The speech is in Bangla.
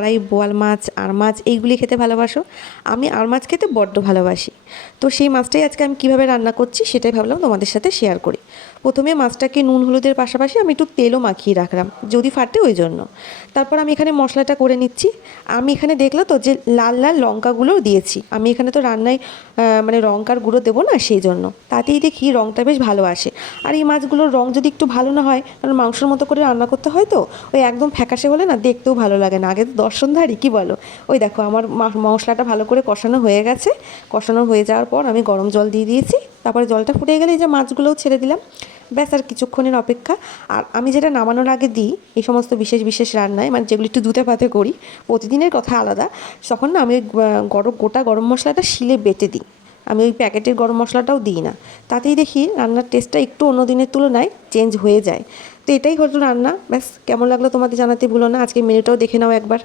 যারাই বোয়াল মাছ আর মাছ এইগুলি খেতে ভালোবাসো, আমি আর মাছ খেতে বড্ড ভালোবাসি। তো সেই মাছটাই আজকে আমি কীভাবে রান্না করছি সেটাই ভাবলাম তোমাদের সাথে শেয়ার করি। প্রথমে মাছটাকে নুন হলুদের পাশাপাশি আমি একটু তেলও মাখিয়ে রাখলাম, যদি ফাটে ওই জন্য। তারপর আমি এখানে মশলাটা করে নিচ্ছি। আমি এখানে দেখলো তো যে লাল লাল লঙ্কাগুলোও দিয়েছি। আমি এখানে তো রান্নায় মানে লঙ্কার গুঁড়ো দেবো না, সেই জন্য। তাতেই দেখি রঙটা বেশ ভালো আসে। আর এই মাছগুলোর রঙ যদি একটু ভালো না হয়, কারণ মাংসর মতো করে রান্না করতে হয় তো, ওই একদম ফ্যাকাশে হলে না দেখতেও ভালো লাগে না। আগে তো দর্শনধারী, কী বলো? ওই দেখো আমার মশলাটা ভালো করে কষানো হয়ে গেছে। কষানো হয়ে যাওয়ার পর আমি গরম জল দিয়ে দিয়েছি। তারপরে জলটা ফুটে গেলে এই যে মাছগুলোও ছেড়ে দিলাম। ব্যাস, আর কিছুক্ষণের অপেক্ষা। আর আমি যেটা নামানোর আগে দিই এই সমস্ত বিশেষ বিশেষ রান্নায়, মানে যেগুলো একটু দুতে পাতে করি, প্রতিদিনের কথা আলাদা, তখন না আমি ওই গোটা গরম মশলাটা শিলে বেটে দিই। আমি ওই প্যাকেটের গরম মশলাটাও দিই না। তাতেই দেখি রান্নার টেস্টটা একটু অন্য দিনের তুলনায় চেঞ্জ হয়ে যায়। তো এটাই হলো রান্না। ব্যাস, কেমন লাগলো তোমাদের জানাতে ভুলো না। আজকে মেনুটাও দেখে নাও একবার।